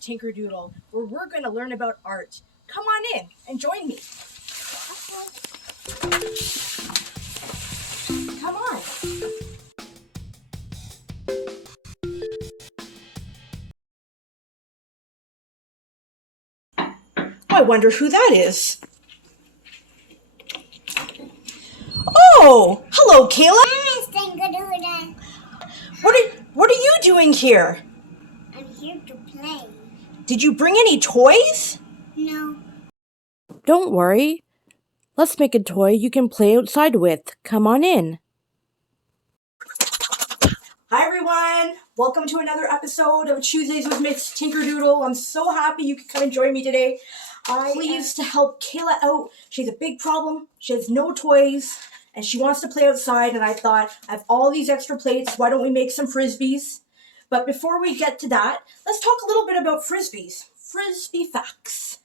Tinkerdoodle, where we're going to learn about art. Come on in and join me. Come on. I wonder who that is. Oh, hello, Kayla. ms.tinkerdoodle. What are you doing here? I'm here to play. Did you bring any toys? No. Don't worry. Let's make a toy you can play outside with. Come on in. Hi everyone, welcome to another episode of Tuesdays with Ms. Tinkerdoodle. I'm so happy you could come and join me today. I'm pleased to help Kayla out. She has a big problem. She has no toys and she wants to play outside, and I thought, I have all these extra plates, why don't we make some Frisbees? But before we get to that, let's talk a little bit about Frisbees. Frisbee facts.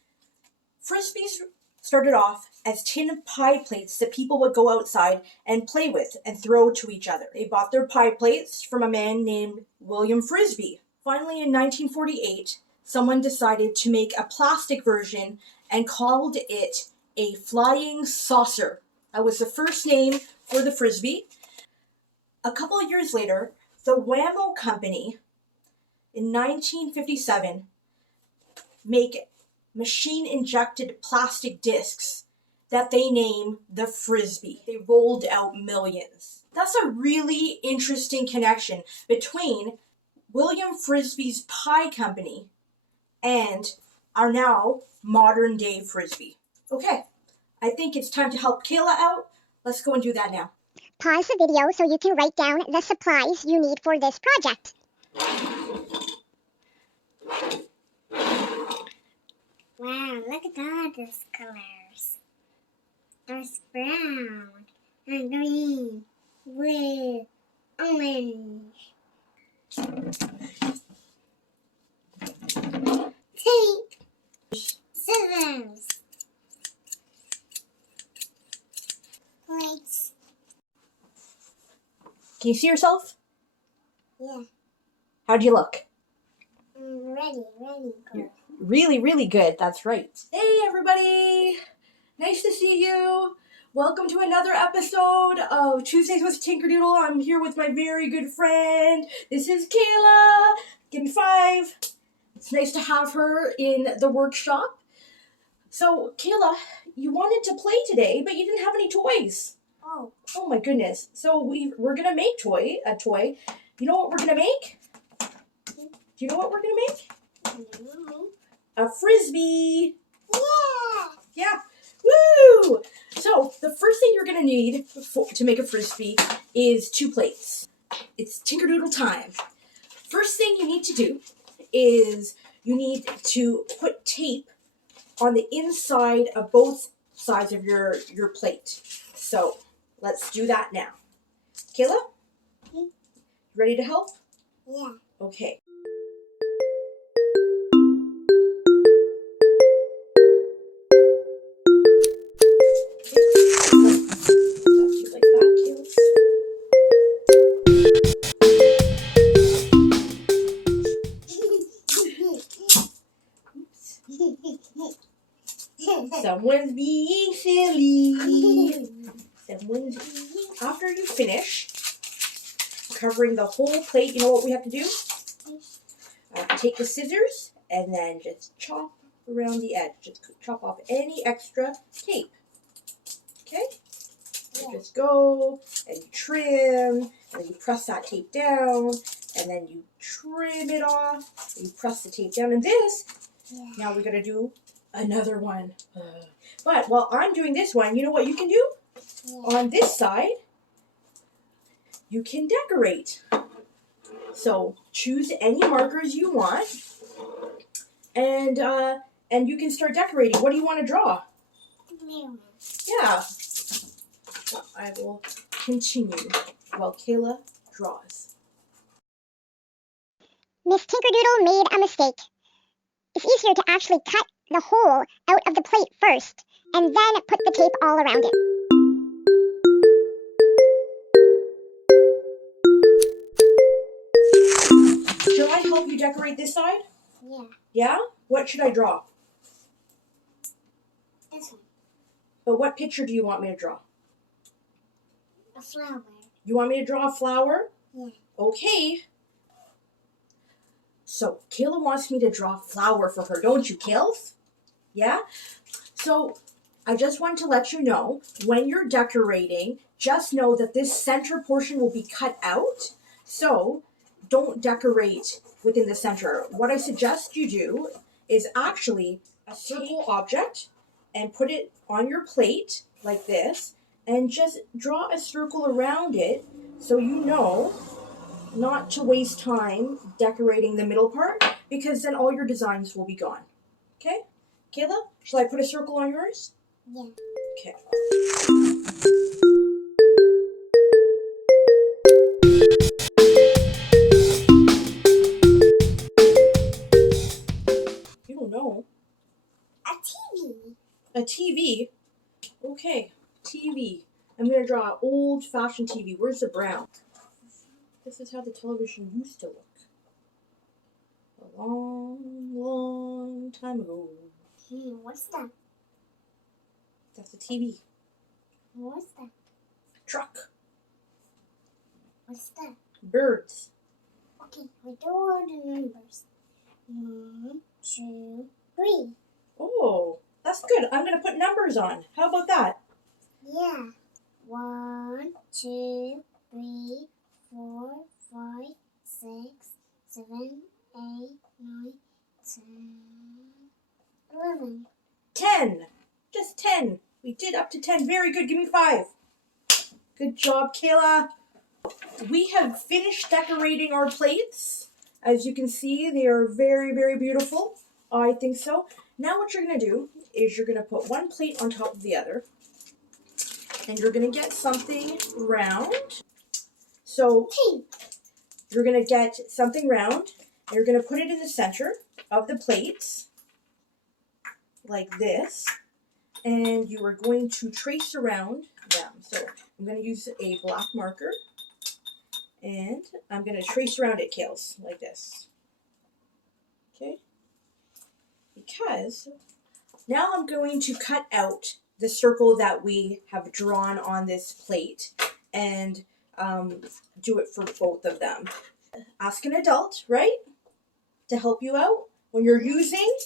Frisbees started off as tin pie plates that people would go outside and play with and throw to each other. They bought their pie plates from a man named William Frisbee. Finally, in 1948, someone decided to make a plastic version and called it a flying saucer. That was the first name for the Frisbee. A couple of years later, the Whammo Company in 1957 make machine-injected plastic discs that they name the Frisbee. They rolled out millions. That's a really interesting connection between William Frisbee's pie company and our now modern-day Frisbee. Okay, I think it's time to help Kayla out. Let's go and do that now. Pause the video so you can write down the supplies you need for this project. Wow, look at all these colors. There's brown and green, blue, orange. Tape, scissors, plates. Can you see yourself? Yeah, How'd you look? ready, go. Really, really good. That's right. Hey, everybody. Nice to see you. Welcome to another episode of Tuesdays with Tinkerdoodle. I'm here with my very good friend. This is Kayla. Give me 5. It's nice to have her in the workshop. So, Kayla, you wanted to play today, but you didn't have any toys. Oh my goodness. So we're gonna make a toy. You know what we're gonna make? Do you know what we're gonna make? A Frisbee. Yeah. Woo! So the first thing you're gonna need to make a Frisbee is 2 plates. It's Tinkerdoodle time. First thing you need to do is you need to put tape on the inside of both sides of your plate. So let's do that now. Kayla? Ready to help? Yeah. Okay. Like that, Kayla. Someone's being silly. After you finish covering the whole plate, you know what we have to do? Take the scissors and then just chop around the edge. Just chop off any extra tape. Okay? You just go and you trim, and then you press that tape down, and then you trim it off, and you press the tape down, and this, now we're going to do another one. But while I'm doing this one, you know what you can do? On this side, you can decorate. So choose any markers you want, and you can start decorating. What do you want to draw? Yeah. So I will continue while Kayla draws. Miss Tinkerdoodle made a mistake. It's easier to actually cut the hole out of the plate first, and then put the tape all around it. Shall I help you decorate this side? Yeah. Yeah? What should I draw? This one. But what picture do you want me to draw? A flower. You want me to draw a flower? Yeah. Okay. So, Kayla wants me to draw a flower for her, don't you, Kales? Yeah? So, I just want to let you know, when you're decorating, just know that this center portion will be cut out. So, don't decorate within the center. What I suggest you do is actually a circle object and put it on your plate like this and just draw a circle around it so you know not to waste time decorating the middle part, because then all your designs will be gone. Okay? Kayla, shall I put a circle on yours? Yeah. Okay. You don't know. A TV. A TV? Okay, TV. I'm going to draw an old-fashioned TV. Where's the brown? This is how the television used to look. A long, long time ago. What's that? That's a TV. What's that? Truck. What's that? Birds. Okay, we do all the numbers. 1, 2, 3. Oh, that's good. I'm going to put numbers on. How about that? Yeah. 1, 2, 3, 4, 5, 6, 7, 8, 9, 10, 11. 10. Just 10. We did up to 10. Very good. Give me 5. Good job, Kayla. We have finished decorating our plates. As you can see, they are very, very beautiful. I think so. Now what you're going to do is you're going to put one plate on top of the other. And you're going to get something round. So you're going to get something round. And you're going to put it in the center of the plates. Like this. And you are going to trace around them. So I'm going to use a black marker. And I'm going to trace around it, Kales, like this. Okay? Because now I'm going to cut out the circle that we have drawn on this plate and do it for both of them. Ask an adult, right? To help you out when you're using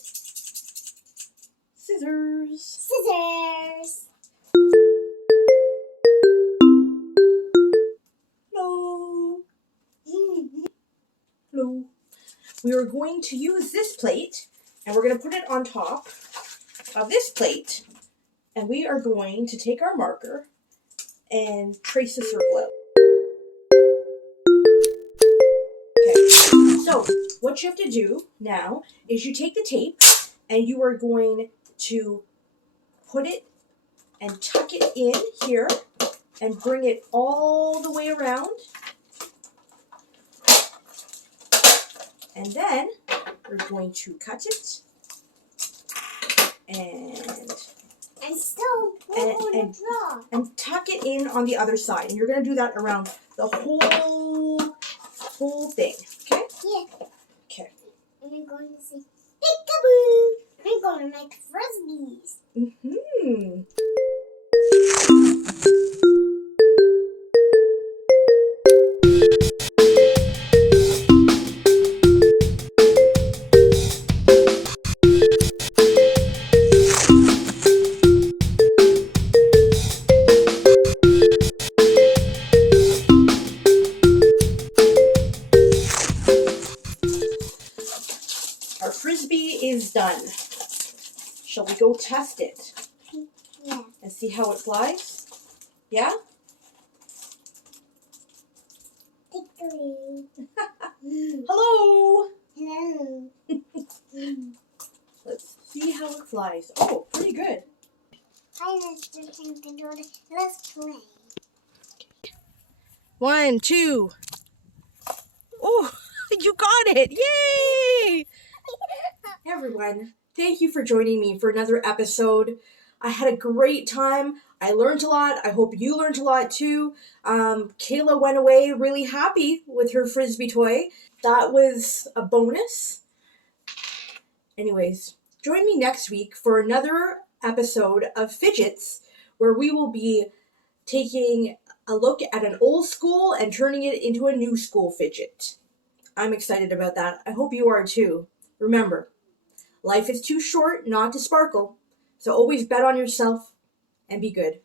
scissors. Scissors. Hello. Hello. We are going to use this plate and we're going to put it on top of this plate. And we are going to take our marker and trace a circle out. Okay, so what you have to do now is you take the tape and you are going to put it and tuck it in here and bring it all the way around. And then we're going to cut it and still and draw. And tuck it in on the other side. And you're going to do that around the whole thing. Okay? Yeah. Okay. And I'm going to say, peekaboo. I'm going to make Frisbees. Mm-hmm. Our Frisbee is done. Shall we go test it? Yeah. And see how it flies? Yeah? Peekaboo. Hello! Hello. Let's see how it flies. Oh, pretty good. Hi, Mr. Tinkerdoodle. Let's play. 1, 2. Oh, you got it! Yay! Hey everyone, thank you for joining me for another episode. I had a great time. I learned a lot. I hope you learned a lot too. Kayla went away really happy with her Frisbee toy. That was a bonus. Anyways, join me next week for another episode of Fidgets, where we will be taking a look at an old school and turning it into a new school fidget. I'm excited about that. I hope you are too. Remember, life is too short not to sparkle, so always bet on yourself and be good.